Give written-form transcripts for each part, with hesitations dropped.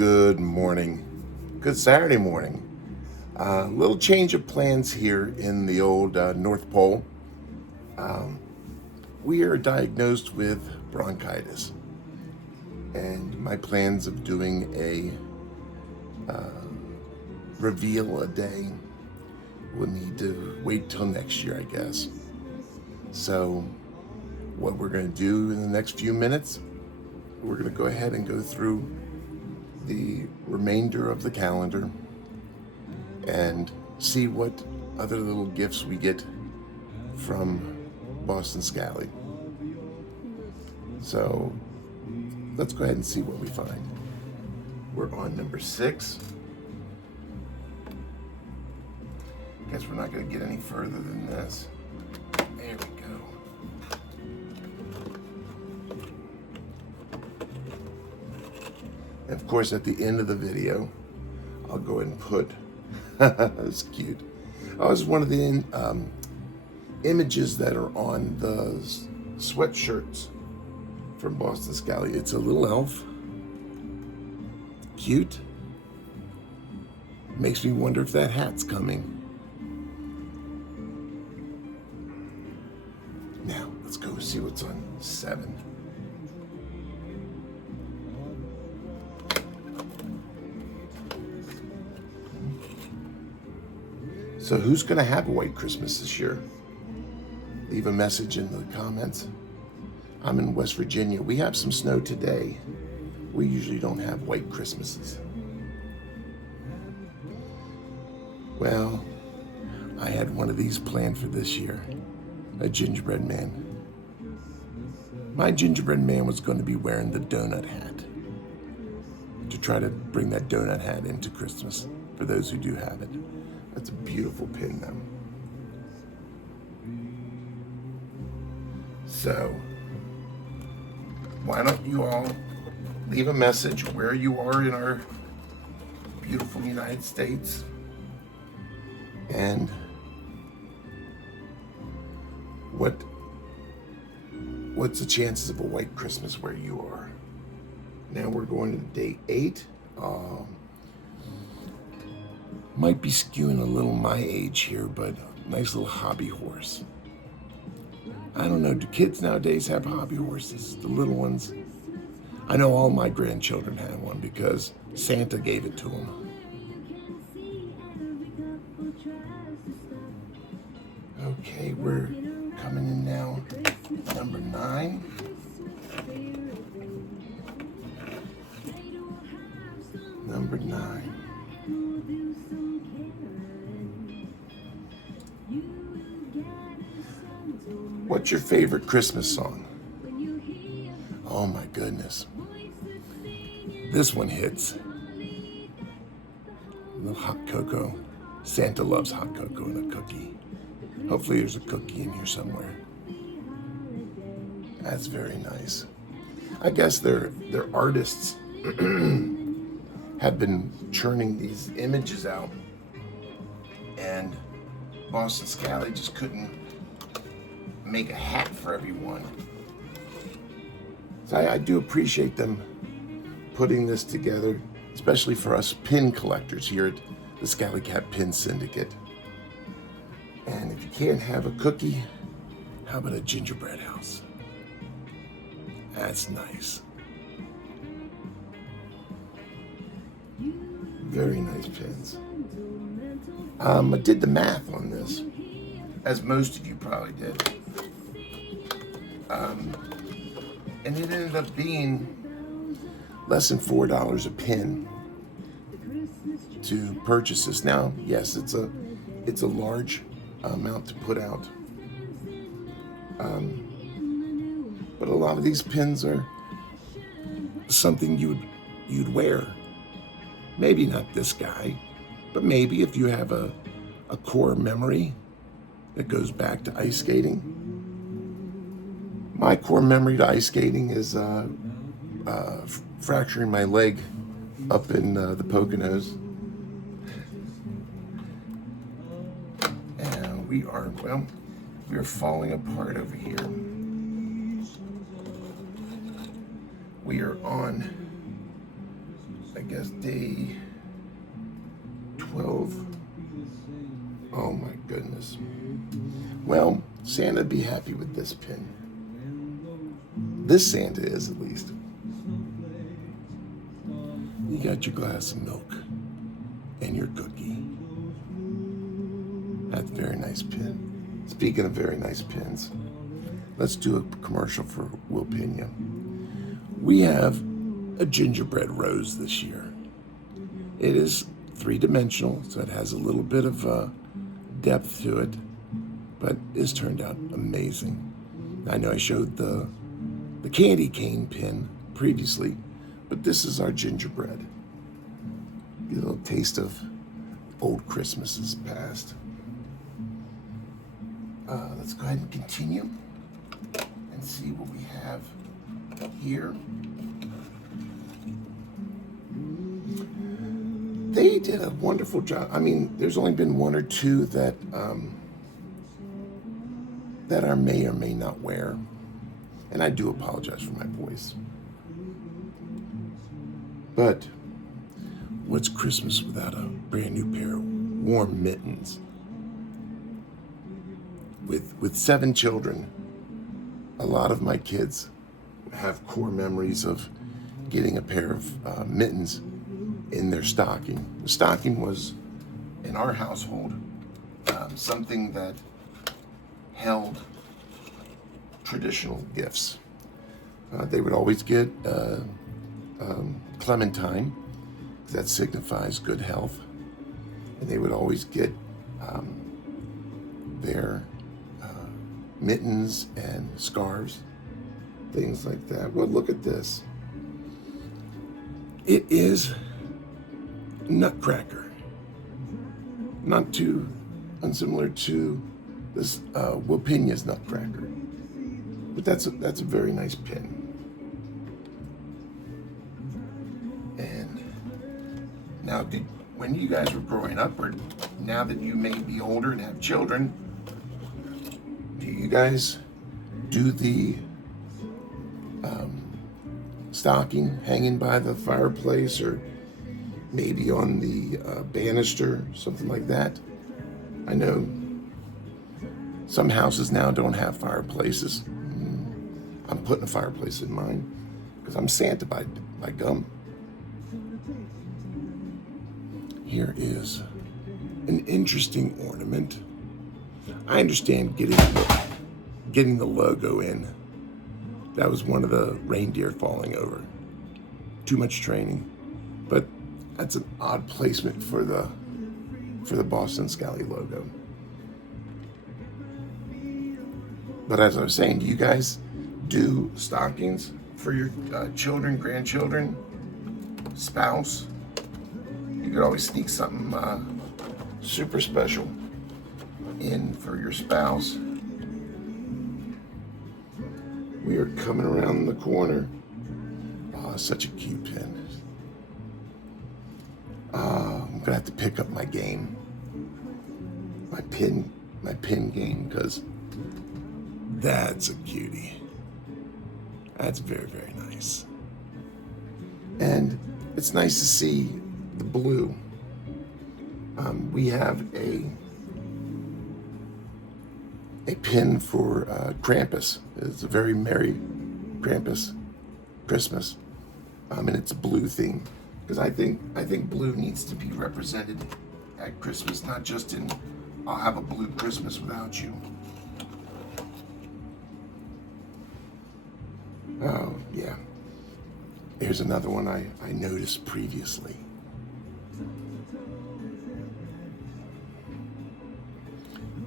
Good morning. Good Saturday morning. Little change of plans here in the old North Pole. We are diagnosed with bronchitis, and my plans of doing a reveal a day will need to wait till next year, I guess. So, what we're going to do in the next few minutes, we're going to go ahead and go through the remainder of the calendar and see what other little gifts we get from Boston Scally. So let's go ahead and see what we find. We're on number 6. Guess we're not going to get any further than this. There we go. And of course, at the end of the video, I'll go ahead and put, that's cute. Oh, it's one of the images that are on the sweatshirts from Boston Scally. It's a little elf. Cute. Makes me wonder if that hat's coming. Now, let's go see what's on 7. So who's going to have a white Christmas this year? Leave a message in the comments. I'm in West Virginia. We have some snow today. We usually don't have white Christmases. Well, I had one of these planned for this year, a gingerbread man. My gingerbread man was going to be wearing the donut hat to try to bring that donut hat into Christmas for those who do have it. That's a beautiful pin, though. So, why don't you all leave a message where you are in our beautiful United States, and what's the chances of a white Christmas where you are? Now we're going to day 8. Might be skewing a little my age here, but nice little hobby horse. I don't know, do kids nowadays have hobby horses? The little ones? I know all my grandchildren had one because Santa gave it to them. Okay, we're coming in now. Number 9. Number 9. What's your favorite Christmas song? Oh my goodness. This one hits. A little hot cocoa. Santa loves hot cocoa and a cookie. Hopefully there's a cookie in here somewhere. That's very nice. I guess their artists have been churning these images out, and Boston Scally just couldn't make a hat for everyone. So I do appreciate them putting this together, especially for us pin collectors here at the Scally Cat Pin Syndicate. And if you can't have a cookie, how about a gingerbread house? That's nice. Very nice pins. I did the math on this, as most of you probably did. And it ended up being less than $4 a pin to purchase this. Now, yes, it's a large amount to put out, but a lot of these pins are something you'd wear. Maybe not this guy, but maybe if you have a core memory that goes back to ice skating. My core memory to ice skating is fracturing my leg up in the Poconos. And we are falling apart over here. We are on I guess, day 12. Oh my goodness. Well, Santa'd be happy with this pin. This Santa is, at least. You got your glass of milk and your cookie. That's a very nice pin. Speaking of very nice pins, let's do a commercial for Will Pena. We have a gingerbread rose this year. It is three-dimensional, so it has a little bit of depth to it, but it's turned out amazing. I know I showed the candy cane pin previously, but this is our gingerbread. Get a little taste of old Christmases past. Let's go ahead and continue and see what we have here. They did a wonderful job. I mean, there's only been one or two that that I may or may not wear, and I do apologize for my voice. But what's Christmas without a brand new pair of warm mittens? With 7 children, a lot of my kids have core memories of getting a pair of mittens in their stocking. The stocking was, in our household, something that held traditional gifts. They would always get clementine, because that signifies good health, and they would always get their mittens and scarves, things like that. Well, look at this. It is Nutcracker, not too unsimilar to this Will Pena's Nutcracker, but that's a very nice pin. And now, when you guys were growing up, or now that you may be older and have children, do you guys do the stocking hanging by the fireplace, or maybe on the banister, something like that? I know some houses now don't have fireplaces. I'm putting a fireplace in mine because I'm Santa by gum. Here is an interesting ornament. I understand getting the logo in. That was one of the reindeer falling over. Too much training, but that's an odd placement for the Boston Scally logo. But as I was saying, do you guys do stockings for your children, grandchildren, spouse? You could always sneak something super special in for your spouse. We are coming around the corner. Oh, such a cute pin. I'm gonna have to pick up my game, my pin game, because that's a cutie. That's very, very nice. And it's nice to see the blue. We have a pin for Krampus. It's a very merry Krampus Christmas, and it's a blue theme, because I think blue needs to be represented at Christmas, not just in I'll have a blue Christmas without you. Oh yeah, here's another one I noticed previously.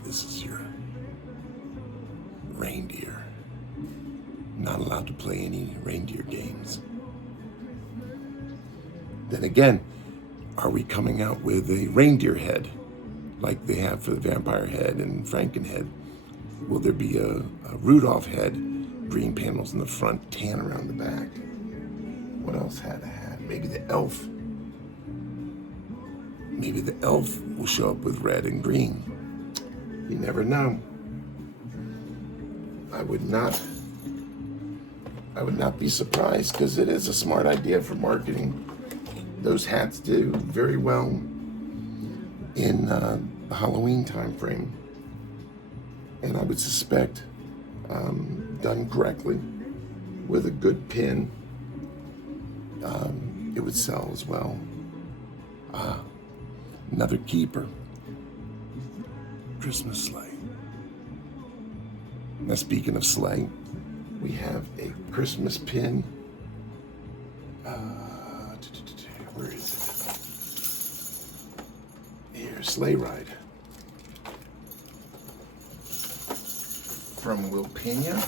This is your reindeer. Not allowed to play any reindeer games. Then again, are we coming out with a reindeer head like they have for the vampire head and Frankenhead? Will there be a Rudolph head, green panels in the front, tan around the back? What else had a hat? Maybe the elf. Maybe the elf will show up with red and green. You never know. I would not be surprised, because it is a smart idea for marketing. those hats do very well in the Halloween time frame. And I would suspect, done correctly, with a good pin, it would sell as well. Another keeper. Christmas sleigh. Now, speaking of sleigh, we have a Christmas pin. Where is it? Here, Sleigh Ride. From Will Pena.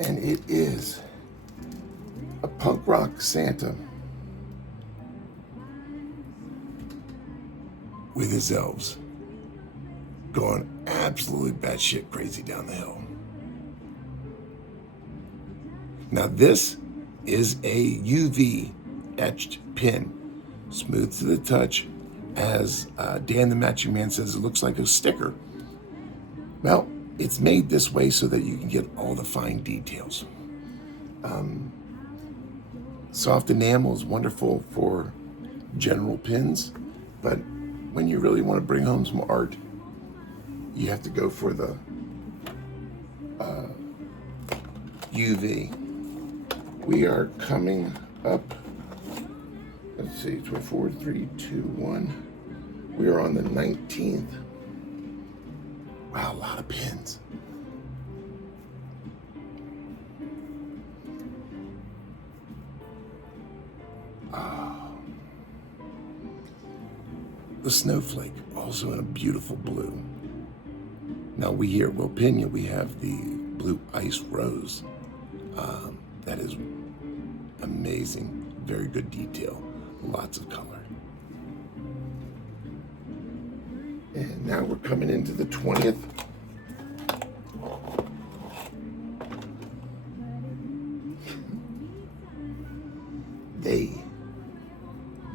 And it is a punk rock Santa with his elves going absolutely batshit crazy down the hill. Now this is a UV etched pin, smooth to the touch. As Dan the Matching Man says, it looks like a sticker. Well, it's made this way so that you can get all the fine details. Soft enamel is wonderful for general pins, but when you really want to bring home some art, you have to go for the UV. We are coming up, let's see, 4, 3, 2, 1. We are on the 19th. Wow, a lot of pins. The snowflake, also in a beautiful blue. Now we here at Will Pena, we have the blue ice rose. That is amazing, very good detail, lots of color. And now we're coming into the 20th.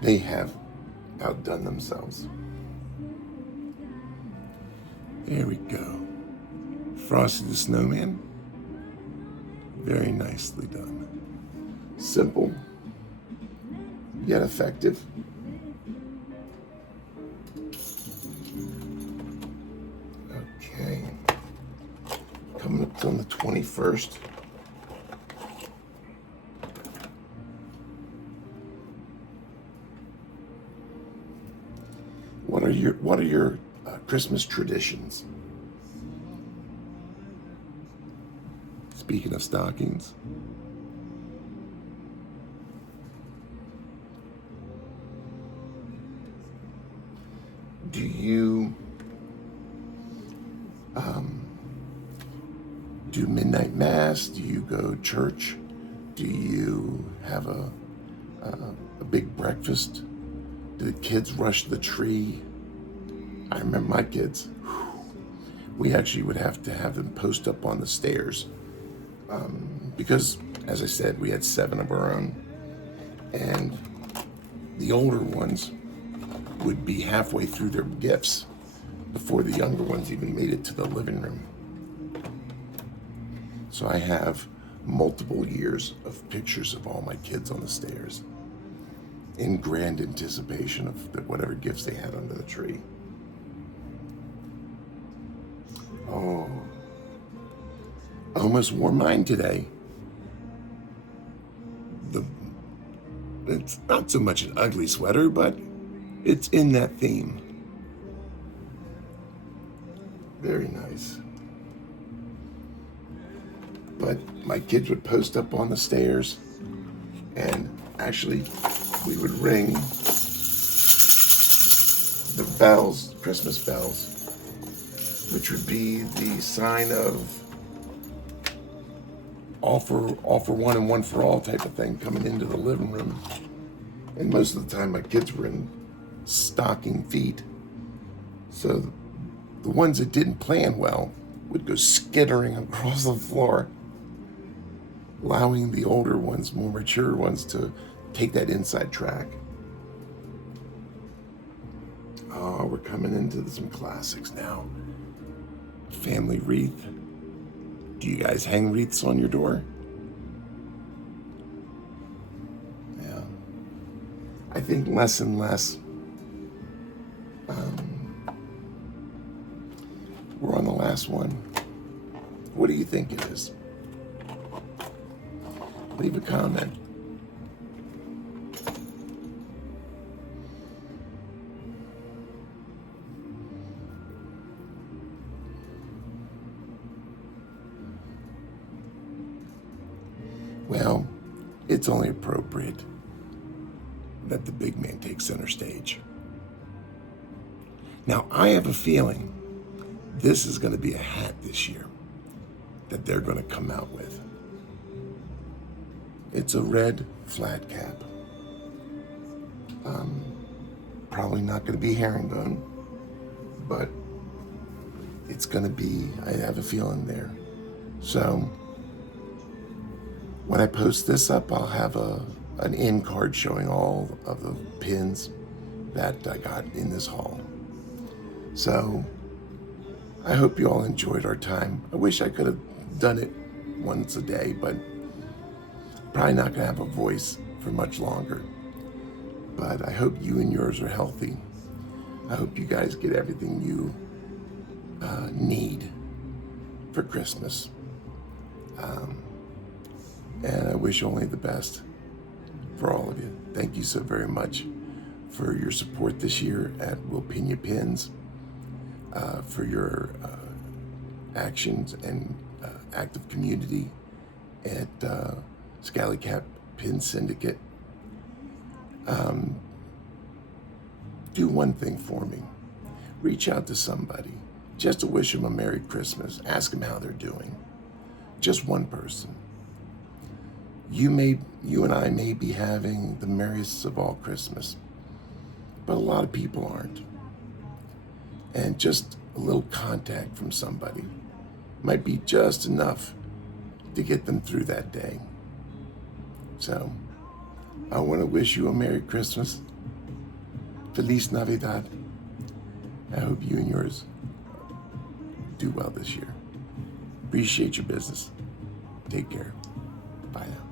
They have outdone themselves. There we go. Frosty the Snowman. Very nicely done. Simple, yet effective. Okay. Coming up on the 21st. What are your Christmas traditions? Speaking of stockings, do you do midnight mass? Do you go to church? Do you have a big breakfast? Do the kids rush the tree? I remember my kids. We actually would have to have them post up on the stairs because, as I said, we had 7 of our own, and the older ones would be halfway through their gifts before the younger ones even made it to the living room. So I have multiple years of pictures of all my kids on the stairs in grand anticipation of whatever gifts they had under the tree. Oh, I almost wore mine today. It's not so much an ugly sweater, but it's in that theme. Very nice. But my kids would post up on the stairs, and actually we would ring the bells, Christmas bells, which would be the sign of all for one and one for all type of thing coming into the living room. And most of the time my kids were in stocking feet. So the ones that didn't plan well would go skittering across the floor, allowing the older ones, more mature ones, to take that inside track. Oh, we're coming into some classics now. Family wreath. Do you guys hang wreaths on your door? I think less and less. We're on the last one. What do you think it is? Leave a comment. Well, it's only appropriate that the big man takes center stage. Now, I have a feeling this is going to be a hat this year that they're going to come out with. It's a red flat cap. Probably not going to be herringbone, but it's going to be, I have a feeling there. So when I post this up, I'll have an end card showing all of the pins that I got in this haul. So I hope you all enjoyed our time. I wish I could have done it once a day, but probably not gonna have a voice for much longer. But I hope you and yours are healthy. I hope you guys get everything you need for Christmas. And I wish only the best for all of you. Thank you so very much for your support this year at Will Pena Pins, for your actions and active community at Scally Cap Pin Syndicate. Do one thing for me. Reach out to somebody just to wish them a Merry Christmas. Ask them how they're doing. Just one person. You and I may be having the merriest of all Christmas, but a lot of people aren't. And just a little contact from somebody might be just enough to get them through that day. So I want to wish you a Merry Christmas. Feliz Navidad. I hope you and yours do well this year. Appreciate your business. Take care. Bye now.